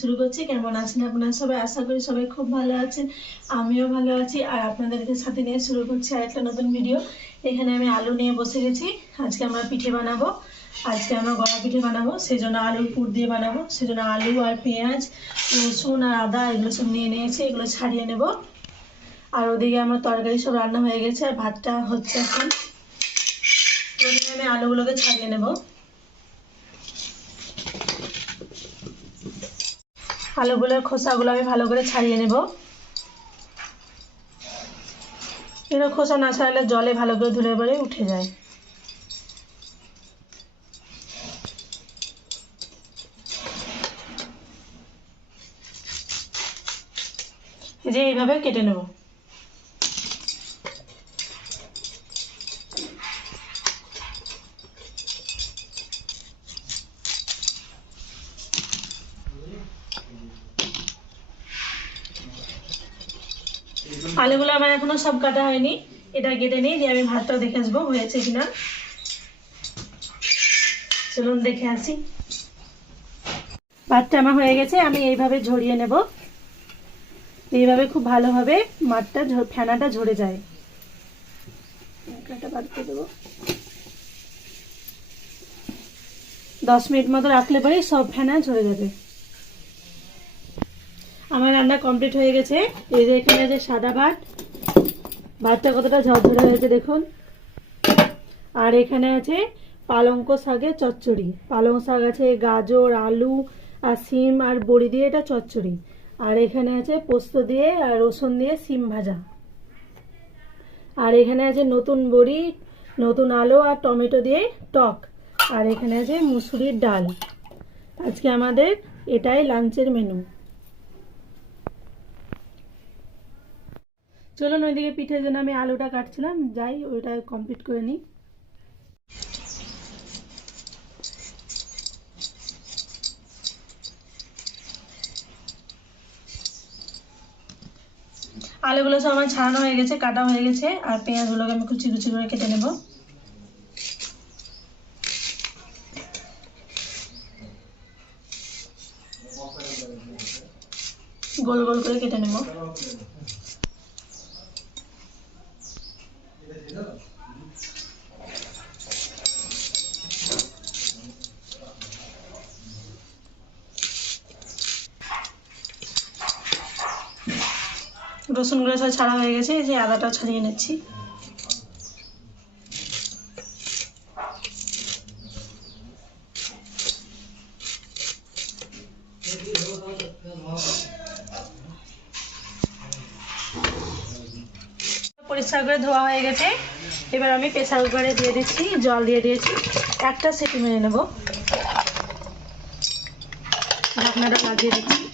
শুরু করছি। কেমন আছেন আপনারা সবাই? আশা করি সবাই খুব ভালো আছেন। আমিও ভালো আছি। আর আপনাদেরকে সাথে নিয়ে শুরু করছি আর একটা নতুন ভিডিও এখানে আমি আলু নিয়ে বসে গেছি। আজকে আমরা পিঠে বানাবো। আজকে আমরা গড়া পিঠে বানাবো। সেজন্য আলুর পুর দিয়ে বানাবো। সেজন্য আলু আর পেঁয়াজ, রসুন আর আদা এগুলো সব নিয়ে নিয়েছি। এগুলো ছাড়িয়ে নেব। আর ওদিকে আমার তরকারি সব রান্না হয়ে গেছে। আর ভাতটা হচ্ছে এখন। আমি আলুগুলোকে ছাড়িয়ে নেব। আলুগুলোর খোসাগুলো আমি ভালো করে ছাড়িয়ে নেব। এগুলো খোসা না ছাড়ালে জলে ভালো করে ধুলে পরে উঠে যায়। যে এইভাবে কেটে নেব। আলুগুলো আমার এখনও সব কাটা হয়নি। এটা কেটে নিই, দিয়ে আমি ভাতটা দেখে আসব, হয়েছে কিনা। চলুন দেখে আসি। ভাতটা আমার হয়ে গেছে, আমি এইভাবে ঝরিয়ে নেব। এইভাবে খুব ভালোভাবে মাঠটা ফেনাটা ঝরে যায়। দেবো। দশ মিনিট মতো রাখলে পরেই সব ফেনা ঝরে যাবে। আমার রান্না কমপ্লিট হয়ে গেছে। এই যে এখানে আছে সাদা ভাত। ভাতটা কতটা ঝরঝরে হয়েছে দেখুন। আর এখানে আছে পালঙ্ক শাকের চচ্চড়ি। পালং শাক আছে, গাজর, আলু, আর সিম আর বড়ি দিয়ে এটা চচ্চড়ি। আর এখানে আছে পোস্ত দিয়ে আর রসুন দিয়ে সিম ভাজা। আর এখানে আছে নতুন বড়ি, নতুন আলু আর টমেটো দিয়ে টক। আর এখানে আছে মুসুরির ডাল। আজকে আমাদের এটাই লাঞ্চের মেনু চলুন ওইদিকে পিঠের জন্য আমি আলুটা কাটছিলাম, যাই ওইটা কমপ্লিট করে নিই। আলুগুলো সব আমার ছাড়ানো হয়ে গেছে, কাটা হয়ে গেছে, আর পেঁয়াজগুলোকে আমি কুচি কুচি করে কেটে নেব। গোল গোল করে কেটে নেব। রসুনগুলো সব ছাড়া হয়ে গেছে যে আদাটাও ছাড়িয়ে নিচ্ছি। পরিষ্কার করে ধোয়া হয়ে গেছে। এবার আমি প্রেসার কুকারে দিয়ে দিচ্ছি, জল দিয়ে দিয়েছি। একটা সিটি মেরে নেব। ঢাকনাটা লাগিয়ে দিচ্ছি।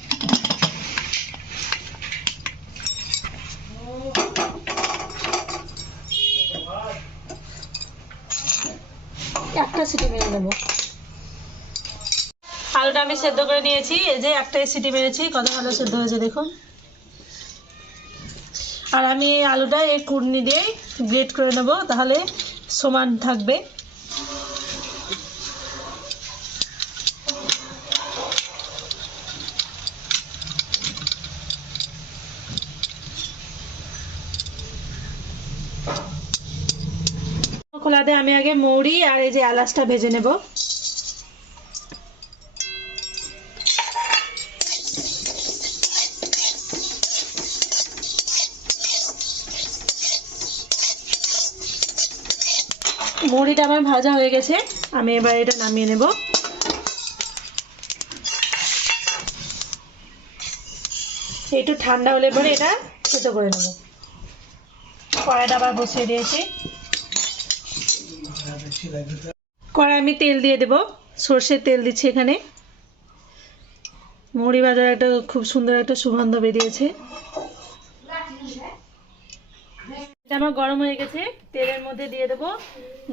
একটা সিটি মেরে নেব আলুটা আমি সেদ্ধ করে নিয়েছি, এই যে একটাই সিটি মেরেছি, কত ভালো সেদ্ধ হয়েছে দেখুন। আর আমি আলুটা এই কুর্নি দিয়ে গ্রেট করে নেব, তাহলে সমান থাকবে। খোলাতে আমি আগে মৌরি আর এই যে এলাচটা ভেজে নেব। মুড়িটা আমার ভাজা হয়ে গেছে, আমি এবার এটা নামিয়ে নেব। একটু ঠান্ডা হলে পরে এটা ছোটো করে নেব। কড়াইটা আবার বসিয়ে দিয়েছি। কড়াই আমি তেল দিয়ে দেব। সর্ষের তেল দিচ্ছি এখানে। মুড়ি বাজার একটা খুব সুন্দর একটা সুগন্ধ বেরিয়েছে। আমার গরম হয়ে গেছে। তেলের মধ্যে দিয়ে দেব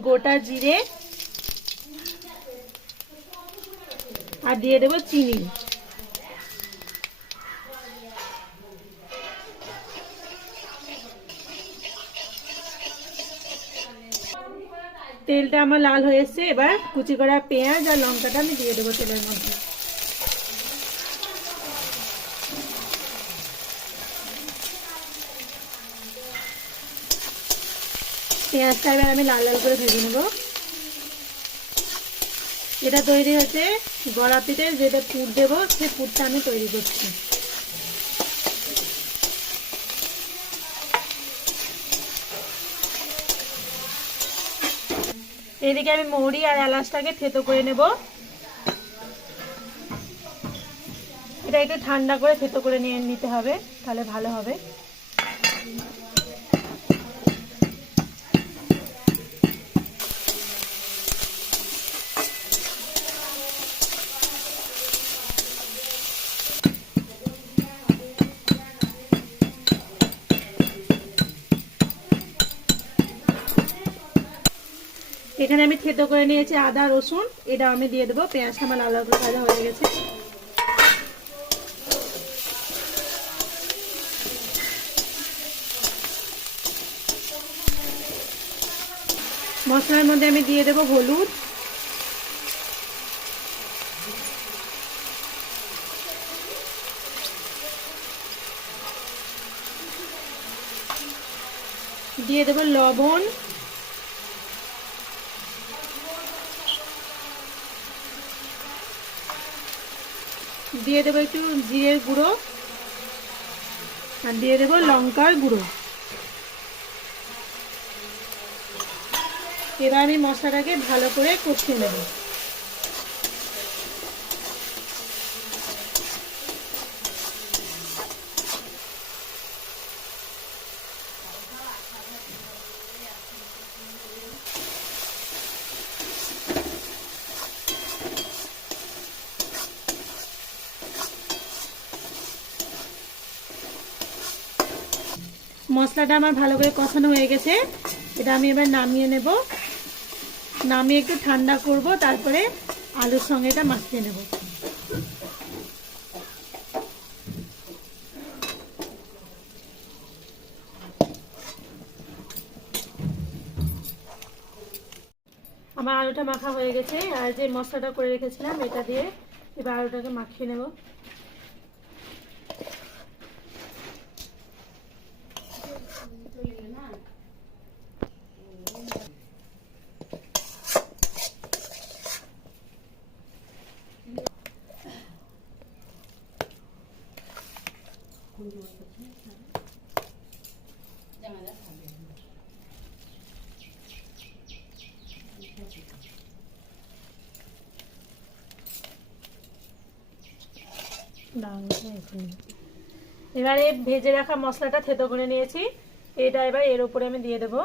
গোটা জিরে। আর দিয়ে দেব চিনি। তেলটা আমার লাল হয়ে এসছে, এবার কুচি করা পেঁয়াজ আর লঙ্কাটা আমি দিয়ে দেবো তেলের মধ্যে। পেঁয়াজটা এবার আমি লাল লাল করে ভেজে নেব। এটা তৈরি হচ্ছে গলাপিতে যেটা পুর দেবো, সে পুরটা আমি তৈরি করছি। এদিকে আমি মৌরি আর এলাচটাকে থেতো করে নেব। এটা একটু ঠান্ডা করে থেতো করে নিয়ে নিতে হবে, তাহলে ভালো হবে। এখানে আমি থেতো করে নিয়েছি আদা, রসুন। এটা আমি দিয়ে দেবো। পেঁয়াজটা আমার লাল করে ভাজা হয়ে গেছে। মশলার মধ্যে আমি দিয়ে দেবো হলুদ। দিয়ে দেবো লবণ। দিয়ে দেবো একটু জিরের গুঁড়ো আর দিয়ে দেবো লঙ্কার গুঁড়ো। এবার আমি মশলাটাকে ভালো করে কষিয়ে নেব। মশলাটা আমার ভালো করে কষানো হয়ে গেছে। এটা আমি এবার নামিয়ে নেব। নামিয়ে একটু ঠান্ডা করব, তারপরে আলুর সঙ্গে এটা মাখিয়ে নেব। আমার আলুটা মাখা হয়ে গেছে। আর যে মশলাটা করে রেখেছিলাম, এটা দিয়ে এবার আলুটাকে মাখিয়ে নেব। এবারে ভেজে রাখা মশলাটা থেতো করে নিয়েছি। এটা এবার এর উপরে আমি দিয়ে দেবো।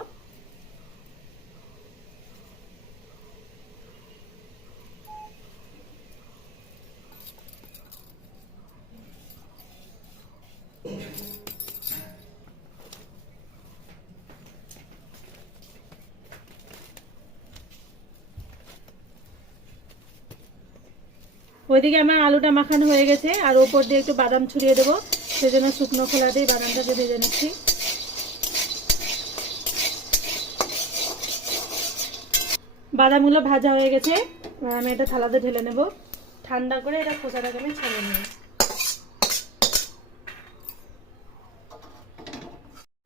ওইদিকে আমার আলুটা মাখানো হয়ে গেছে, আর ওপর দিয়ে একটু বাদাম ছড়িয়ে দেবো। সেজন্য শুকনো খোলা দিয়ে বাদামটাকে ভেজে নিচ্ছি। বাদামগুলো ভাজা হয়ে গেছে আমি এটা থালাতে ঢেলে নেব। ঠান্ডা করে এটা খোসাটাকে আমি ছাড়িয়ে নেব।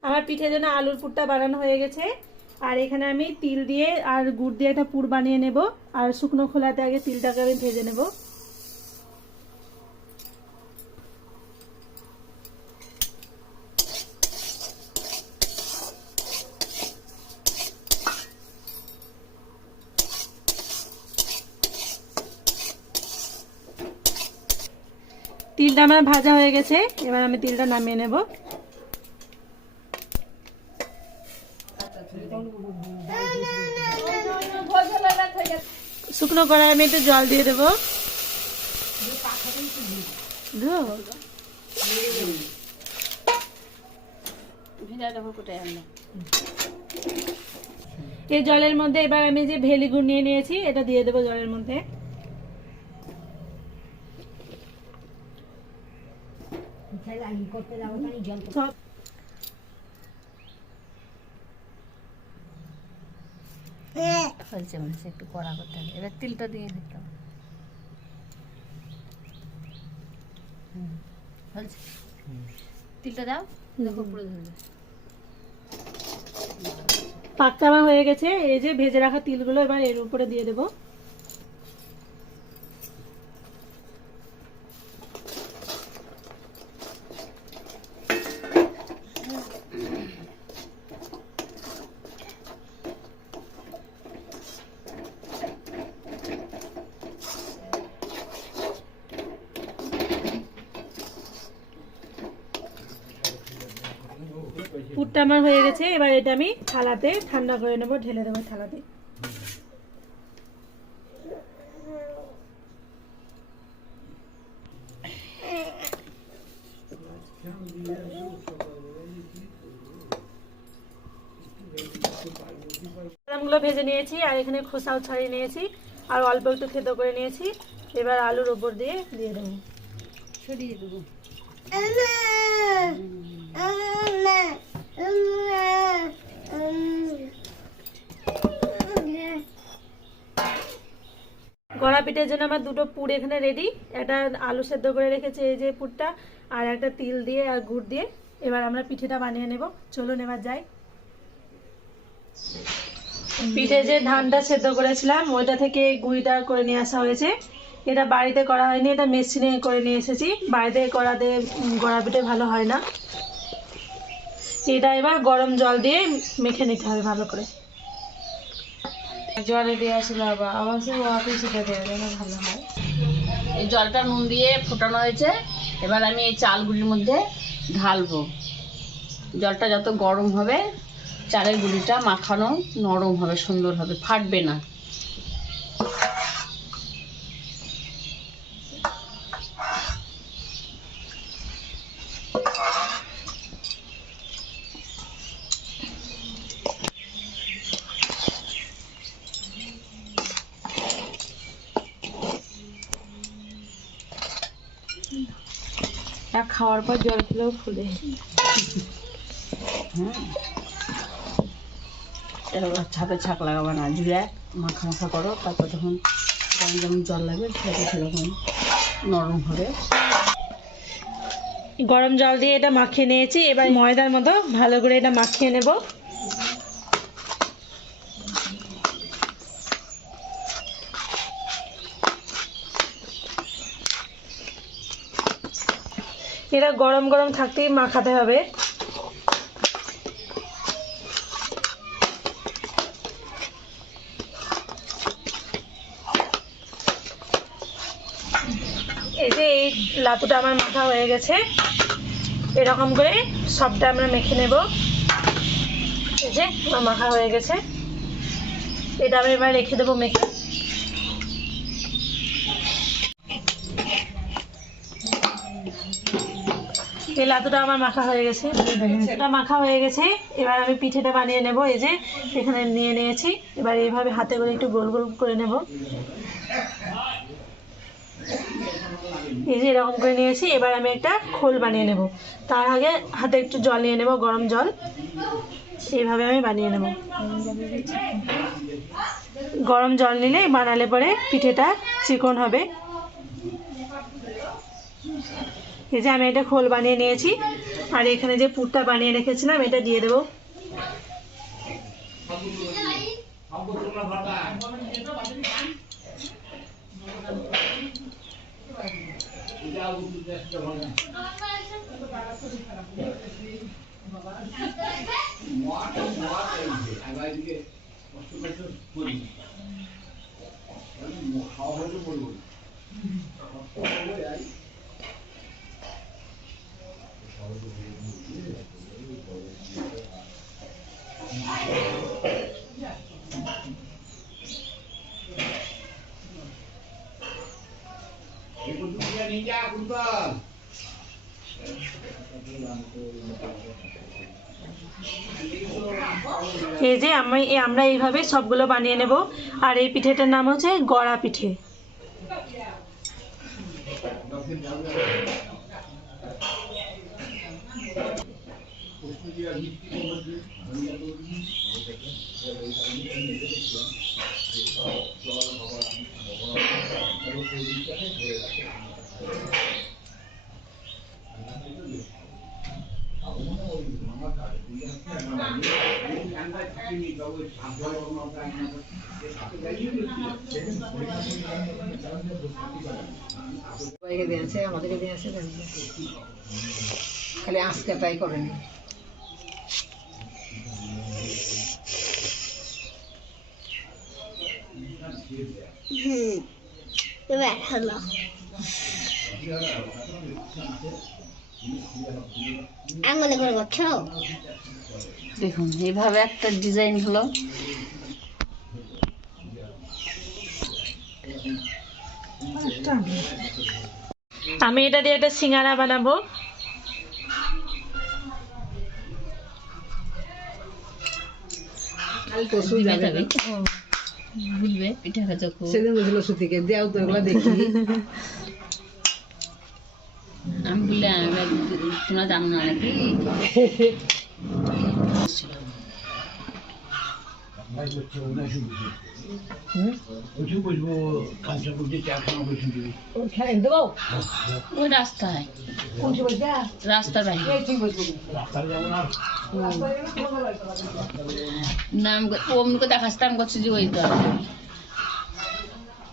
আমার পিঠের জন্য আলুর পুরটা বানানো হয়ে গেছে, আর এখানে আমি তিল দিয়ে আর গুড় দিয়ে একটা পুর বানিয়ে নেব, আর শুকনো খোলাতে আগে তিলটাকে আমি ভেজে নেব তিলটা আমার ভাজা হয়ে গেছে। এবার আমি তিলটা নামিয়ে নেব। শুকনো কড়াই আমি একটু জল দিয়ে দেবো? এই জলের মধ্যে এবার আমি যে ভেলি গুড় নিয়ে নিয়েছি এটা দিয়ে দেবো জলের মধ্যে। সব হয়েছে মনে একটু কড়া করতে হবে। এবার তিলটা দিয়ে দিতে হবে হয়েছে। তিলটা দাও দেখো পুরো ধরবে পাকটা আমার হয়ে গেছে এই যে ভেজে রাখা তিলগুলো এবার এর উপরে দিয়ে দেবো পুরটা আমার হয়ে গেছে এবার এটা আমি থালাতে ঠান্ডা করে নেব ঢেলে দেবো থালাতে। বাদামগুলো ভেজে নিয়েছি আর এখানে খোসাও ছাড়িয়ে নিয়েছি আর অল্প একটু থেতো করে নিয়েছি। এবার আলুর ওপর দিয়ে দিয়ে দেবো। ছড়িয়ে দেবো। গড়া পিঠের জন্য আমার দুটো পুর এখানে রেডি একটা আলু সেদ্ধ করে রেখেছে এই যে পুরটা, আর একটা তিল দিয়ে আর গুড় দিয়ে। এবার আমরা পিঠেটা বানিয়ে নেব। চলুন এবার যাই। পিঠে যে ধানটা সেদ্ধ করেছিলাম, ওইটা থেকে গুঁড়িটা করে নিয়ে আসা হয়েছে। এটা বাড়িতে করা হয়নি, এটা মেশিনে করে নিয়ে এসেছি। বাড়িতে করাতে গড়া পিঠে ভালো হয় না। এটা এবার গরম জল দিয়ে মেখে নিতে হবে ভালো করে। জলে দিয়ে আসলে আবার আবার সে অফিসে দেওয়া গেলে ভালো হয়। এই জলটা নুন দিয়ে ফোটানো হয়েছে, এবার আমি এই চালগুলির মধ্যে ঢালবো। জলটা যত গরম হবে, চালের গুলিটা মাখানো নরম হবে, সুন্দর হবে, ফাটবে না। খাওয়ার পর জল খেলেও ফুলে। এবার ছাদে ছাক লাগাবো না ঝুলে মাখা মাখা করো তারপর যখন যেমন যেমন জল লাগবে সেটা সেরকম নরম হবে। গরম জল দিয়ে এটা মাখিয়ে নিয়েছি এবার ময়দার মতো ভালো করে এটা মাখিয়ে নেব। এটা গরম গরম থাকতেই মাখাতে হবে। এই যে এই লাতুটা আমার মাখা হয়ে গেছে। এরকম করে সবটা আমরা মেখে নেব। এই যে, আমার মাখা হয়ে গেছে। এটা আমি এবার রেখে দেবো মেখে। এই লাতুটা আমার মাখা হয়ে গেছে। এটা মাখা হয়ে গেছে। এবার আমি পিঠেটা বানিয়ে নেব। এই যে, এখানে নিয়ে নিয়েছি। এবার এইভাবে হাতে করে একটু গোল গোল করে নেব। এই যে এরকম করে নিয়েছি। এবার আমি একটা খোল বানিয়ে নেব। তার আগে হাতে একটু জল নিয়ে নেব, গরম জল। এইভাবে আমি বানিয়ে নেব। গরম জল নিলে বানালে পরে পিঠেটা চিকন হবে। এই যে আমি এটা খোল বানিয়ে নিয়েছি। আর এখানে যে পুরটা বানিয়ে রেখেছিলাম, এটা দিয়ে দেবো। এই এই যে আমি আমরা এইভাবে সবগুলো বানিয়ে নেব। আর এই পিঠেটার নাম হচ্ছে গড়া পিঠে। সবাইকে দিয়েছে খালি আজকে তাই করেনি। করে দেখুন এইভাবে একটা ডিজাইন হলো। আমি এটা দিয়ে একটা সিঙ্গারা বানাবো। কাল পরশু ভুলবে পিঠা খাচ্ছ সেদিন বলছিল সুতিকে দেও তো এগুলো দেখি আমি বললাম তোমরা জানো না নাকি? ওই রাস্তায় রাস্তার বাইরে নাম করে করছি যে ওই তো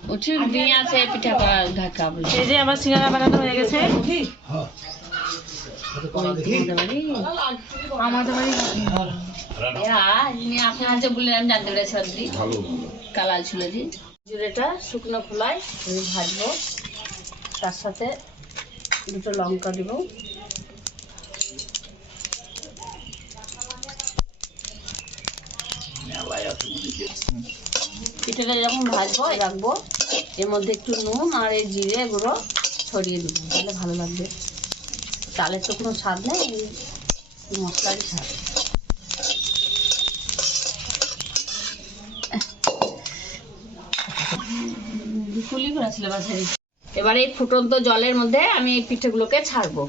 ও ঠিক দিয়ে আছে পিঠা ঢাকা এই যে আমার সিঙ্গারা বানানো হয়ে গেছে বাড়ি? তার সাথে দুটো লঙ্কা দিব পিঠাটা যখন ভাজবো রাখব এর মধ্যে একটু নুন আর এই জিরে গুঁড়ো ছড়িয়ে দেবো, তাহলে ভালো লাগবে। চালের তো কোনো স্বাদ নেই মশলারই স্বাদ। ফুলি করেছিল বাছারি এবারে এই ফুটন্ত জলের মধ্যে আমি এই পিঠেগুলোকে ছাড়বো।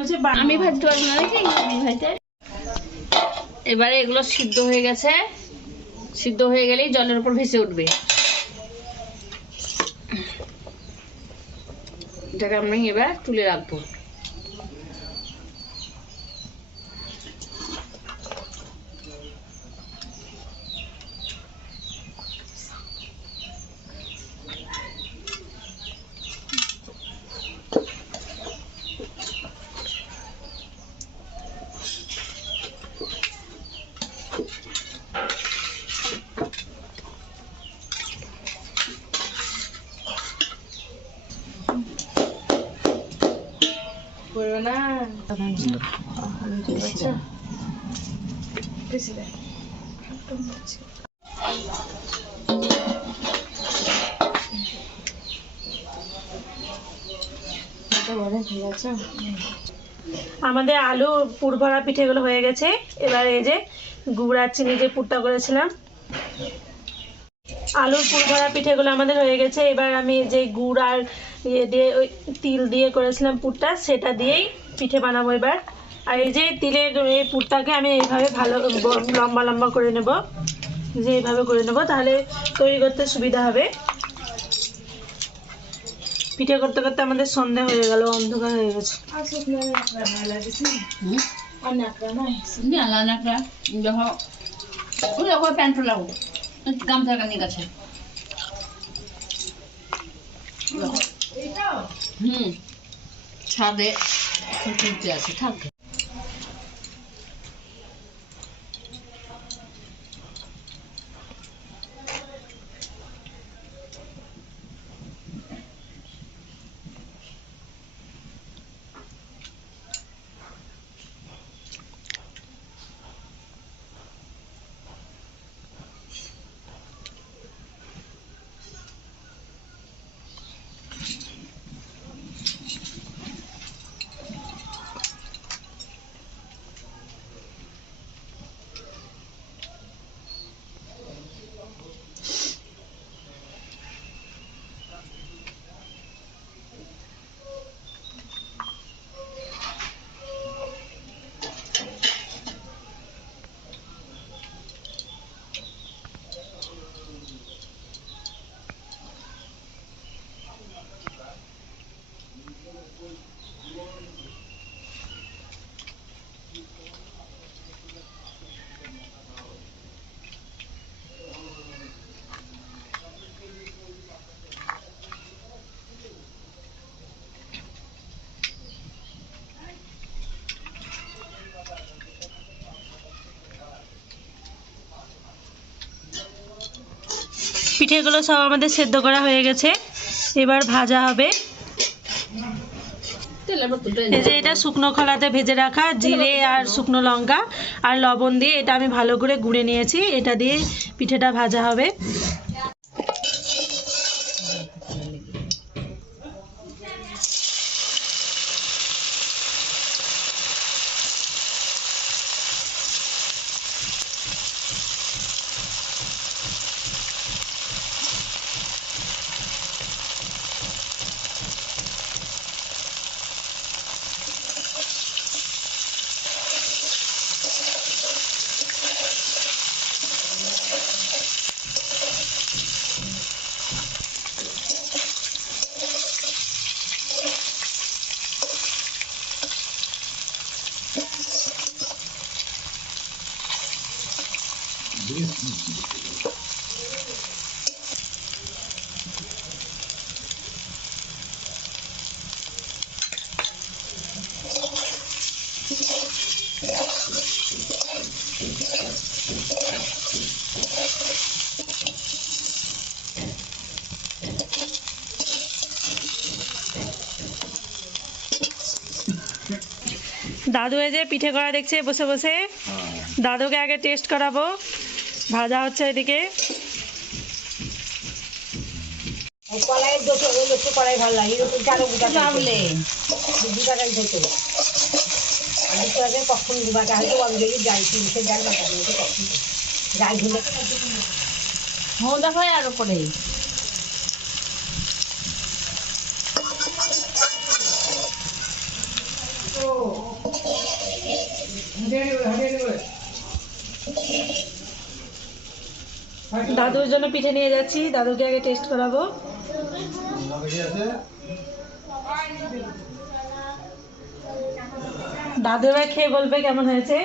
হচ্ছে। আমি ভাজতে পারব না নাকি ভাজতে এবারে এগুলো সিদ্ধ হয়ে গেছে। সিদ্ধ হয়ে গেলেই জলের উপর ভেসে উঠবে। এটাকে আমি এবার তুলে রাখব করবে না আমাদের আলু পুর ভরা পিঠেগুলো হয়ে গেছে। এবার এই যে গুড় আর চিনি যে পুরটা করেছিলাম। আলুর পুর ভরা পিঠেগুলো আমাদের হয়ে গেছে। এবার আমি যে গুড় আর ইয়ে দিয়ে ওই তিল দিয়ে করেছিলাম পুরটা, সেটা দিয়েই পিঠে বানাবো এবার। আর এই যে তিলের এই পুরটাকে আমি এইভাবে ভালো লম্বা লম্বা করে নেব। যে এইভাবে করে নেব, তাহলে তৈরি করতে সুবিধা হবে। পিঠে করতে করতে আমাদের সন্ধে হয়ে গেল অন্ধকার হয়ে গেছে হুম? ছাদে আছে নাকড়া পিঠেগুলো সব আমাদের সেদ্ধ করা হয়ে গেছে। এবার ভাজা হবে। এই যে এটা শুকনো খোলাতে ভেজে রাখা জিরে আর শুকনো লঙ্কা আর লবণ দিয়ে এটা আমি ভালো করে গুঁড়ে নিয়েছি। এটা দিয়ে পিঠেটা ভাজা হবে। দাদু এই যে পিঠে করা দেখছে বসে বসে। দাদুকে আগে টেস্ট করাবো। ভাজা হচ্ছে এদিকে। কখন দুবাটা হয়তো অঞ্জলি যাই তিনশো যাই যাই। হ্যাঁ আর উপরে দাদুর জন্য পিঠে নিয়ে যাচ্ছি। দাদুকে আগে টেস্ট করাবো। দাদু এবার খেয়ে বলবে কেমন হয়েছে।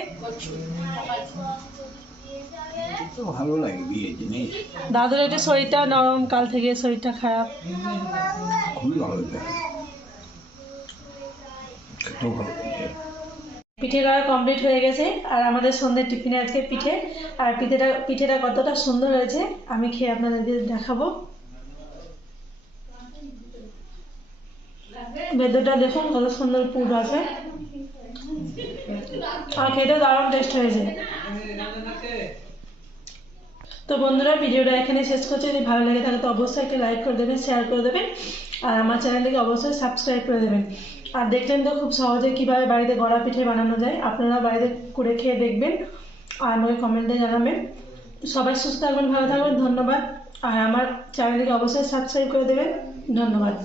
ভালো লাগে বিয়ে জিনিস দাদুর একটু শরীরটা নরম কাল থেকে শরীরটা খারাপ। খুবই ভালো খেতেও ভালো পিঠে করা কমপ্লিট হয়ে গেছে। আর আমাদের সন্ধ্যের টিফিনে আজকে পিঠে। আর পিঠেটা পিঠেটা কতটা সুন্দর হয়েছে, আমি খেয়ে আপনাদের দেখাবো। ভেতরটা দেখুন কত সুন্দর পুর আছে। আর খেতেও দারুণ টেস্ট হয়েছে। তো বন্ধুরা, ভিডিওটা এখানে শেষ করছি। যদি ভালো লাগে তাহলে তো অবশ্যই একটা লাইক করে দেবেন শেয়ার করে দেবেন। আর আমার চ্যানেলটিকে অবশ্যই সাবস্ক্রাইব করে দেবেন। আর দেখলেন তো খুব সহজে কীভাবে বাড়িতে গড়া পিঠে বানানো যায়। আপনারা বাড়িতে করে খেয়ে দেখবেন আর আমাকে কমেন্টে জানাবেন। সবাই সুস্থ থাকবেন, ভালো থাকবেন, ধন্যবাদ। আর আমার চ্যানেলটিকে অবশ্যই সাবস্ক্রাইব করে দেবেন। ধন্যবাদ।